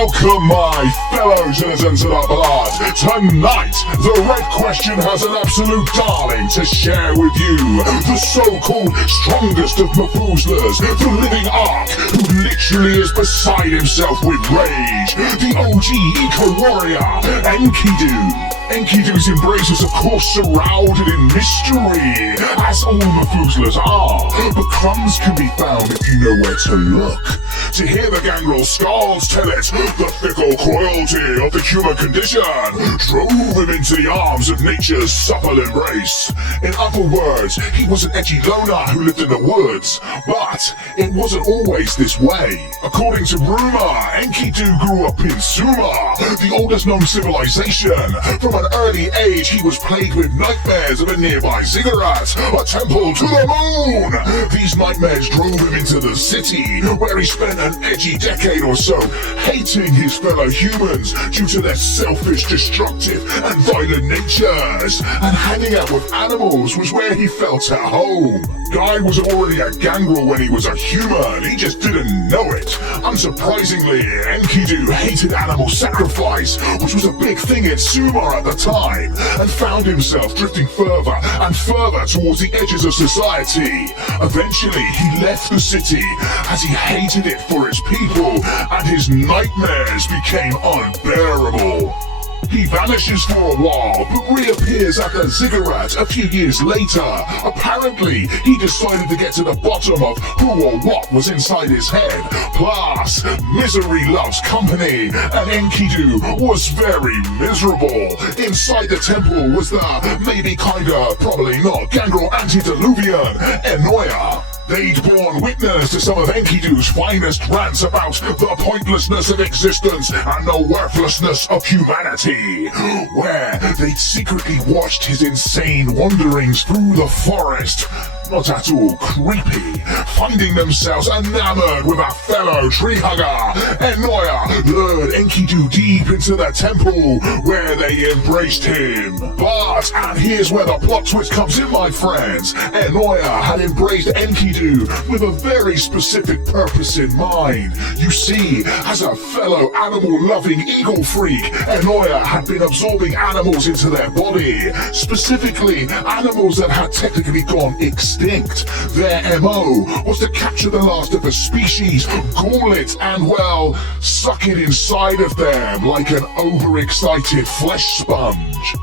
Welcome my fellow citizens of the blood. Tonight, the Red Question has an absolute darling to share with you. The so-called strongest of Methuselahs, the living ark, who literally is beside himself with rage. The OG eco-warrior, Enkidu. Enkidu's embrace is of course surrounded in mystery, as all Methuselahs are, but crumbs can be found if you know where to look. To hear the gangrel skulls tell it, the fickle cruelty of the human condition drove him into the arms of nature's supple embrace. In other words, he was an edgy loner who lived in the woods, but it wasn't always this way. According to rumor, Enkidu grew up in Sumer, the oldest known civilization. From an early age, he was plagued with nightmares of a nearby ziggurat, a temple to the moon. These nightmares drove him into the city, where he spent an edgy decade or so, hating his fellow humans due to their selfish, destructive, and violent natures. And hanging out with animals was where he felt at home. Guy was already a gangrel when he was a human, he just didn't know it. Unsurprisingly, Enkidu hated animal sacrifice, which was a big thing in Sumer at the time, and found himself drifting further and further towards the edges of society. Eventually, he left the city as he hated it for its people, and his nightmares became unbearable. He vanishes for a while, but reappears at the ziggurat a few years later. Apparently, he decided to get to the bottom of who or what was inside his head. Plus, misery loves company, and Enkidu was very miserable. Inside the temple was the maybe kinda, probably not, gangrel antediluvian, Enoya. They'd borne witness to some of Enkidu's finest rants about the pointlessness of existence and the worthlessness of humanity, where they'd secretly watched his insane wanderings through the forest. Not at all creepy, finding themselves enamored with a fellow tree hugger. Enoya lured Enkidu deep into the temple, where they embraced him. But, and here's where the plot twist comes in, my friends, Enoya had embraced Enkidu with a very specific purpose in mind. You see, as a fellow animal-loving eagle freak, Enoya had been absorbing animals into their body, specifically animals that had technically gone extinct. Their MO was to capture the last of a species, ghoul it, and well, suck it inside of them like an overexcited flesh sponge.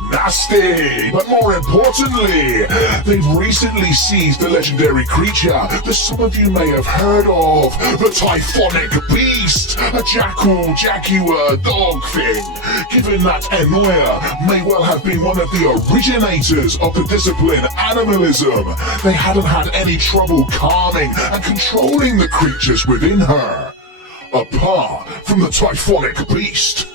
Nasty! But more importantly, they've recently seized the legendary creature that some of you may have heard of, the Typhonic Beast, a jaguar dog thing. Given that Enoya may well have been one of the originators of the discipline animalism, they hadn't had any trouble calming and controlling the creatures within her. Apart from the Typhonic Beast.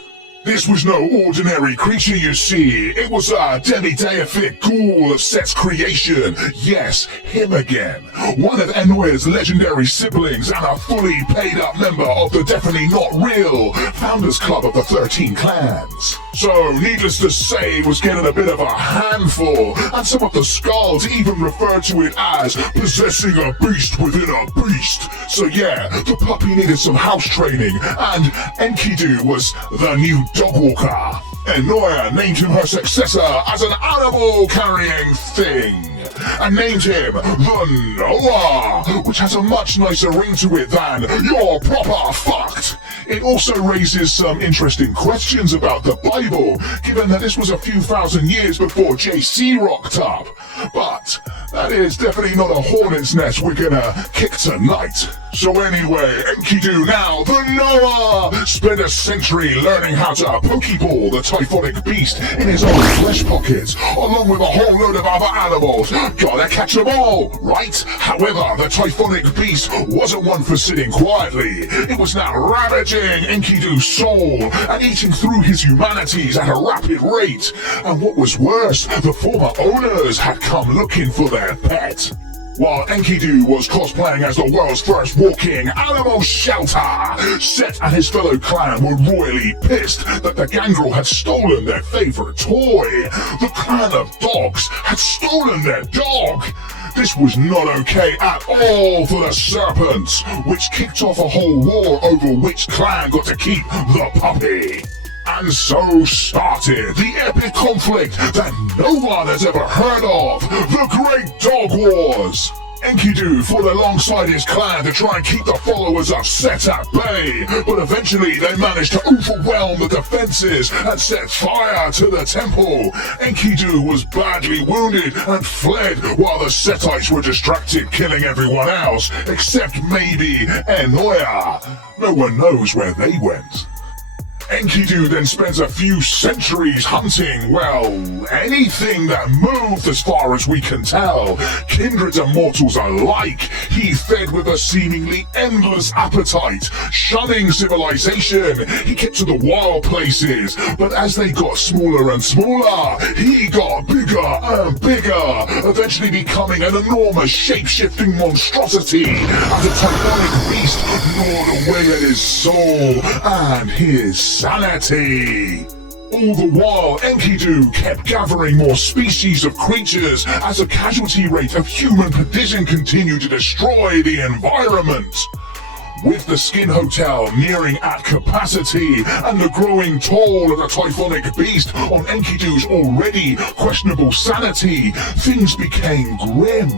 This was no ordinary creature, you see. It was a demi-deific ghoul of Set's creation. Yes, him again. One of Enoya's legendary siblings and a fully paid-up member of the definitely not real Founders Club of the 13 Clans. So, needless to say, it was getting a bit of a handful, and some of the skulls even referred to it as possessing a beast within a beast. So yeah, the puppy needed some house training, and Enkidu was the new dog walker. Enoya named him her successor as an animal-carrying thing, and named him the Noah, which has a much nicer ring to it than "you're proper fucked." It also raises some interesting questions about the Bible, given that this was a few thousand years before JC rocked up. But that is definitely not a hornet's nest we're gonna kick tonight. So anyway, Enkidu, now the Noah, spent a century learning how to pokeball the Typhonic Beast in his own flesh pockets, along with a whole load of other animals. Gotta catch them all, right? However, the Typhonic Beast wasn't one for sitting quietly. It was now ravaging Enkidu's soul and eating through his humanities at a rapid rate. And what was worse, the former owners had come looking for their pet. While Enkidu was cosplaying as the world's first walking animal shelter, Set and his fellow clan were royally pissed that the gangrel had stolen their favorite toy. The clan of dogs had stolen their dog. This was not okay at all for the serpents, which kicked off a whole war over which clan got to keep the puppy. And so started the epic conflict that no one has ever heard of, the Great Dog Wars. Enkidu fought alongside his clan to try and keep the followers of Set at bay, but eventually they managed to overwhelm the defenses and set fire to the temple. Enkidu was badly wounded and fled while the Setites were distracted killing everyone else, except maybe Enoya. No one knows where they went. Enkidu then spends a few centuries hunting, well, anything that moved as far as we can tell. Kindreds and mortals alike, he fed with a seemingly endless appetite. Shunning civilization, he kept to the wild places, but as they got smaller and smaller, he got bigger and bigger, eventually becoming an enormous shape-shifting monstrosity as a Typhonic Beast gnawed away at his soul and his sanity. All the while, Enkidu kept gathering more species of creatures as a casualty rate of human perdition continued to destroy the environment. With the Skin Hotel nearing at capacity and the growing toll of the Typhonic Beast on Enkidu's already questionable sanity, things became grim.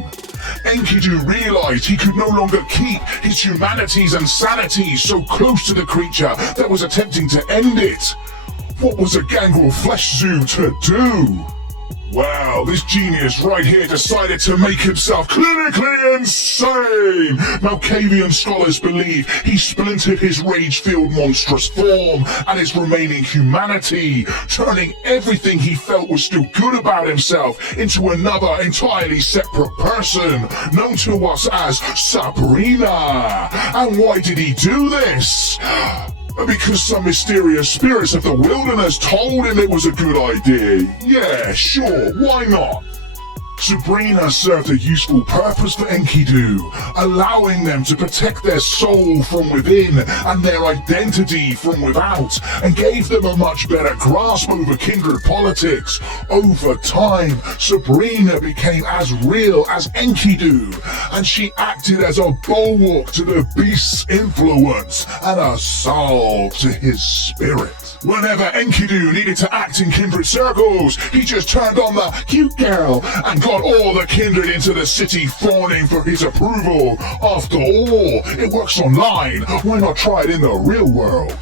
Enkidu realized he could no longer keep his humanities and sanity so close to the creature that was attempting to end it. What was a gangrel flesh zoo to do? Well, this genius right here decided to make himself clinically insane! Malkavian scholars believe he splintered his rage-filled monstrous form and his remaining humanity, turning everything he felt was still good about himself into another entirely separate person, known to us as Sabrina. And why did he do this? Because some mysterious spirits of the wilderness told him it was a good idea. Yeah, sure, why not? Sabrina served a useful purpose for Enkidu, allowing them to protect their soul from within and their identity from without, and gave them a much better grasp over kindred politics. Over time, Sabrina became as real as Enkidu, and she acted as a bulwark to the beast's influence and a salve to his spirit. Whenever Enkidu needed to act in kindred circles, he just turned on the cute girl and got all the kindred into the city fawning for his approval. After all, it works online, why not try it in the real world?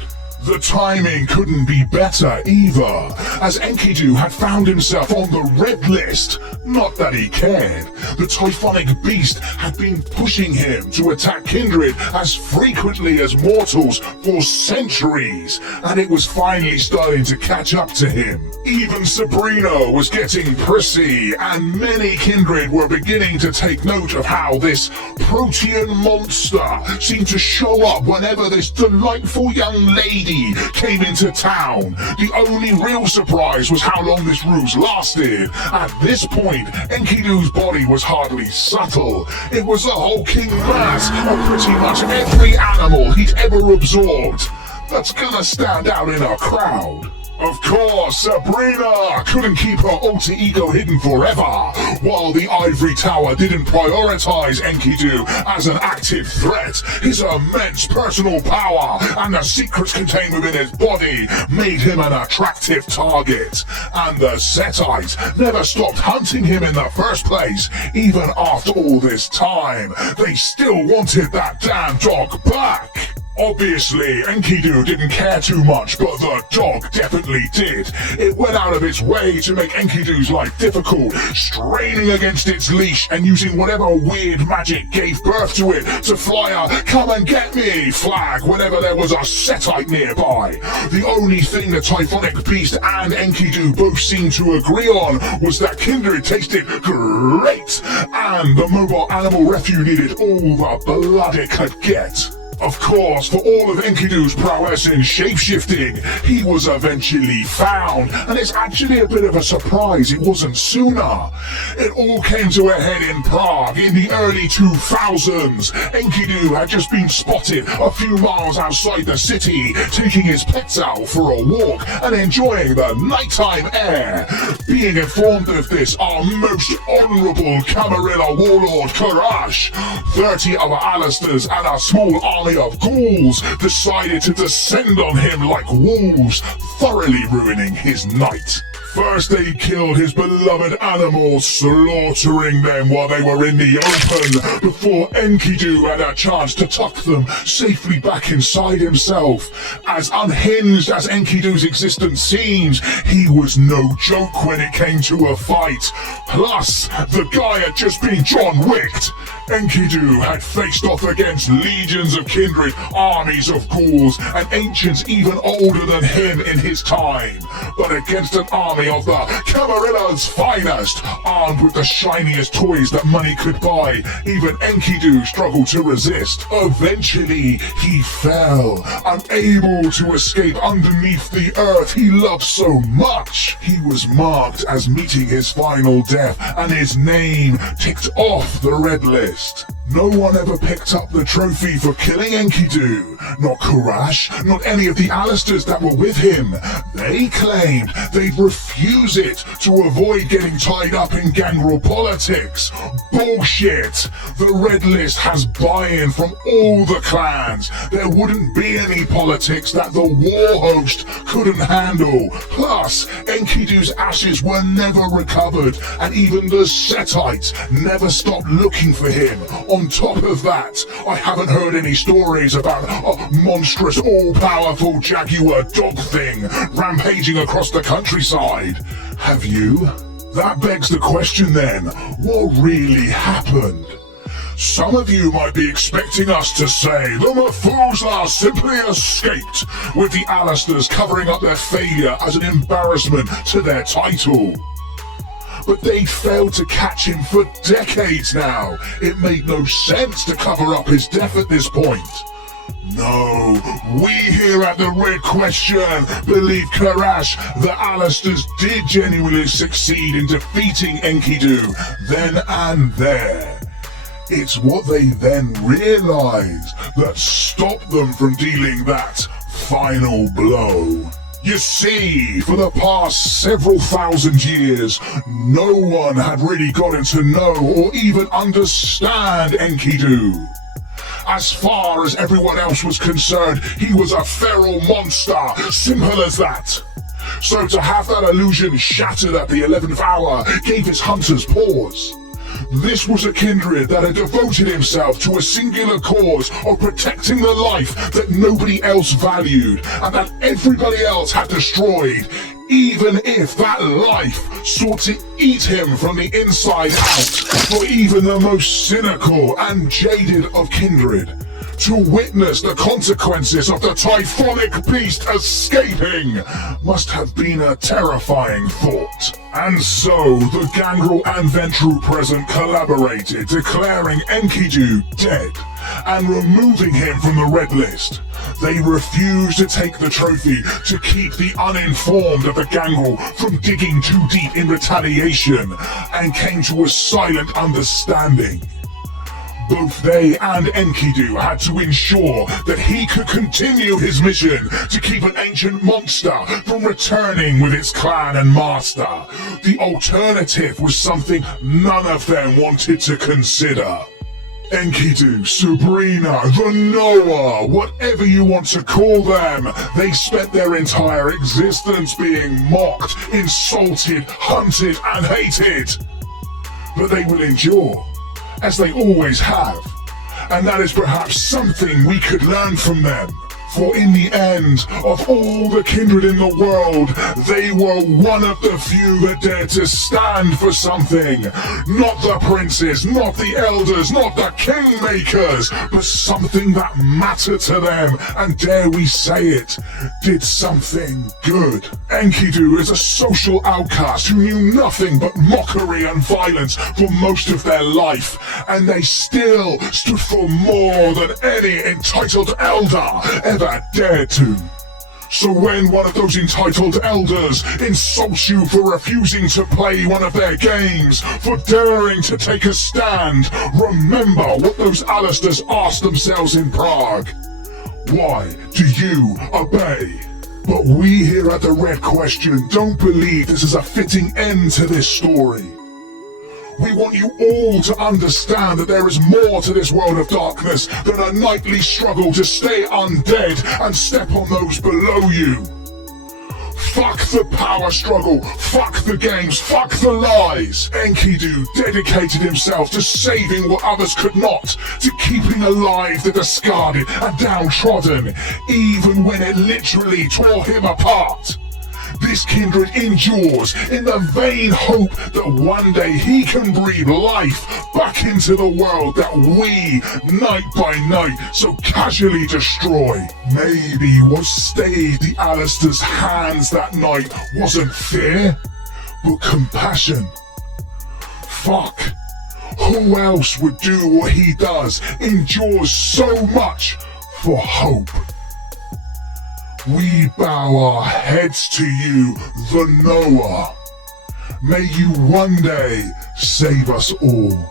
The timing couldn't be better either, as Enkidu had found himself on the red list. Not that he cared. The Typhonic Beast had been pushing him to attack kindred as frequently as mortals for centuries, and it was finally starting to catch up to him. Even Sabrina was getting prissy, and many kindred were beginning to take note of how this protean monster seemed to show up whenever this delightful young lady came into town. The only real surprise was how long this ruse lasted. At this point, Enkidu's body was hardly subtle. It was a hulking mass of pretty much every animal he'd ever absorbed. That's gonna stand out in a crowd. Of course, Sabrina couldn't keep her alter ego hidden forever. While the Ivory Tower didn't prioritize Enkidu as an active threat, his immense personal power and the secrets contained within his body made him an attractive target. And the Setites never stopped hunting him in the first place. Even after all this time, they still wanted that damn dog back. Obviously, Enkidu didn't care too much, but the dog definitely did. It went out of its way to make Enkidu's life difficult, straining against its leash and using whatever weird magic gave birth to it to fly a "come and get me" flag whenever there was a Setite nearby. The only thing the Typhonic Beast and Enkidu both seemed to agree on was that kindred tasted great, and the mobile animal refuge needed all the blood it could get. Of course, for all of Enkidu's prowess in shapeshifting, he was eventually found, and it's actually a bit of a surprise it wasn't sooner. It all came to a head in Prague in the early 2000s. Enkidu had just been spotted a few miles outside the city, taking his pets out for a walk and enjoying the nighttime air. Being informed of this, our most honourable Camarilla warlord Karash, 30 other Alistairs and a small army of ghouls decided to descend on him like wolves, thoroughly ruining his night. First they killed his beloved animals, slaughtering them while they were in the open, before Enkidu had a chance to tuck them safely back inside himself. As unhinged as Enkidu's existence seems, he was no joke when it came to a fight. Plus, the guy had just been John Wicked. Enkidu had faced off against legions of kindred, armies of ghouls, and ancients even older than him in his time. But against an army of the Camarilla's finest, armed with the shiniest toys that money could buy, even Enkidu struggled to resist. Eventually, he fell, unable to escape underneath the earth he loved so much. He was marked as meeting his final death, and his name ticked off the red list. No one ever picked up the trophy for killing Enkidu. Not Karash, not any of the Alistairs that were with him. They claimed they'd refuse it to avoid getting tied up in gangrel politics. Bullshit! The Red List has buy-in from all the clans. There wouldn't be any politics that the war host couldn't handle. Plus, Enkidu's ashes were never recovered, and even the Setites never stopped looking for him. On top of that, I haven't heard any stories about a monstrous all-powerful jaguar dog thing rampaging across the countryside. Have you? That begs the question then, what really happened? Some of you might be expecting us to say the Methuselah simply escaped, with the Alistairs covering up their failure as an embarrassment to their title. But they'd failed to catch him for decades now. It made no sense to cover up his death at this point. No, we here at the Red Question believe Karash, the Alistairs did genuinely succeed in defeating Enkidu then and there. It's what they then realized that stopped them from dealing that final blow. You see, for the past several thousand years, no one had really gotten to know or even understand Enkidu. As far as everyone else was concerned, he was a feral monster, simple as that. So to have that illusion shattered at the 11th hour gave his hunters pause. This was a kindred that had devoted himself to a singular cause of protecting the life that nobody else valued and that everybody else had destroyed, even if that life sought to eat him from the inside out. For even the most cynical and jaded of kindred, to witness the consequences of the Typhonic Beast escaping must have been a terrifying thought. And so, the Gangrel and Ventru present collaborated, declaring Enkidu dead and removing him from the Red List. They refused to take the trophy to keep the uninformed of the Gangrel from digging too deep in retaliation, and came to a silent understanding. Both they and Enkidu had to ensure that he could continue his mission to keep an ancient monster from returning with its clan and master. The alternative was something none of them wanted to consider. Enkidu, Sabrina, the Noah, whatever you want to call them, they spent their entire existence being mocked, insulted, hunted, and hated. But they will endure, as they always have, and that is perhaps something we could learn from them. For in the end, of all the kindred in the world, they were one of the few that dared to stand for something. Not the princes, not the elders, not the kingmakers, but something that mattered to them, and dare we say it, did something good. Enkidu is a social outcast who knew nothing but mockery and violence for most of their life, and they still stood for more than any entitled elder ever dared to. So when one of those entitled elders insults you for refusing to play one of their games, for daring to take a stand, remember what those Alistairs asked themselves in Prague. Why do you obey? But we here at the Red Question don't believe this is a fitting end to this story. We want you all to understand that there is more to this world of darkness than a nightly struggle to stay undead and step on those below you. Fuck the power struggle, fuck the games, fuck the lies. Enkidu dedicated himself to saving what others could not, to keeping alive the discarded and downtrodden, even when it literally tore him apart. This kindred endures in the vain hope that one day he can breathe life back into the world that we, night by night, so casually destroy. Maybe what stayed the Alistairs' hands that night wasn't fear, but compassion. Fuck. Who else would do what he does, endures so much for hope? We bow our heads to you, the knower. May you one day save us all.